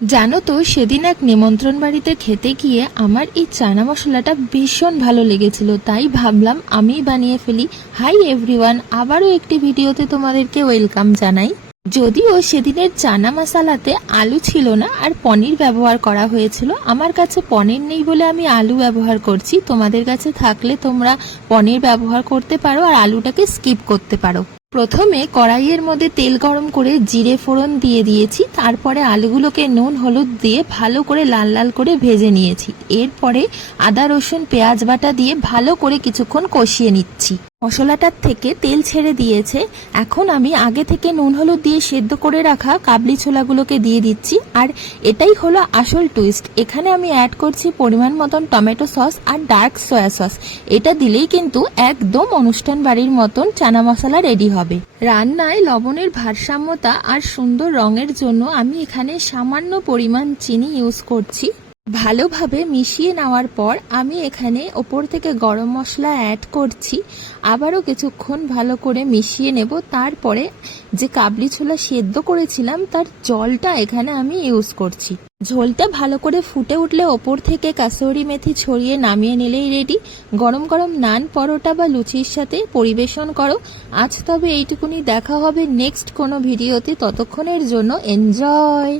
জানো তো সেদিন এক নিমন্ত্রণ বাড়িতে খেতে গিয়ে আমার এই চানা মশলাটা ভীষণ ভালো লেগেছিল, তাই ভাবলাম আমি বানিয়ে ফেলি। হাই এভরিওয়ান, আবারও একটি ভিডিওতে তোমাদেরকে ওয়েলকাম জানাই। যদিও সেদিনের চানা মশলাতে আলু ছিল না আর পনির ব্যবহার করা হয়েছিল, আমার কাছে পনির নেই বলে আমি আলু ব্যবহার করছি। তোমাদের কাছে থাকলে তোমরা পনির ব্যবহার করতে পারো আর আলুটাকে স্কিপ করতে পারো। প্রথমে কড়াইয়ের মধ্যে তেল গরম করে জিরে ফোড়ন দিয়ে দিয়েছি, তারপরে আলুগুলোকে নুন হলুদ দিয়ে ভালো করে লাল লাল করে ভেজে নিয়েছি। এরপরে আদা রসুন পেঁয়াজ বাটা দিয়ে ভালো করে কিছুক্ষণ কষিয়ে নিচ্ছি। মশলাটার থেকে তেল ছেড়ে দিয়েছে, এখন আমি আগে থেকে নুন হলুদ দিয়ে সেদ্ধ করে রাখা কাবলি ছোলাগুলোকে দিয়ে দিচ্ছি। আর এটাই হলো আসল টুইস্ট, এখানে আমি অ্যাড করছি পরিমাণ মতন টমেটো সস আর ডার্ক সয়া সস। এটা দিলেই কিন্তু একদম অনুষ্ঠান বাড়ির মতন চানা মশলা রেডি হবে। রান্নায় লবণের ভারসাম্যতা আর সুন্দর রঙের জন্য আমি এখানে সামান্য পরিমাণ চিনি ইউজ করছি। ভালোভাবে মিশিয়ে নেওয়ার পর আমি এখানে ওপর থেকে গরম মশলা অ্যাড করছি। আবারও কিছুক্ষণ ভালো করে মিশিয়ে নেব। তারপরে যে কাবলি ছোলা সেদ্ধ করেছিলাম তার জলটা এখানে আমি ইউজ করছি। ঝোলটা ভালো করে ফুটে উঠলে ওপর থেকে কাসুরি মেথি ছড়িয়ে নামিয়ে নিলেই রেডি। গরম গরম নান, পরোটা বা লুচির সাথে পরিবেশন করো। আজ তবে এইটুকুনি, দেখা হবে নেক্সট কোনো ভিডিওতে। ততক্ষণের জন্য এনজয়।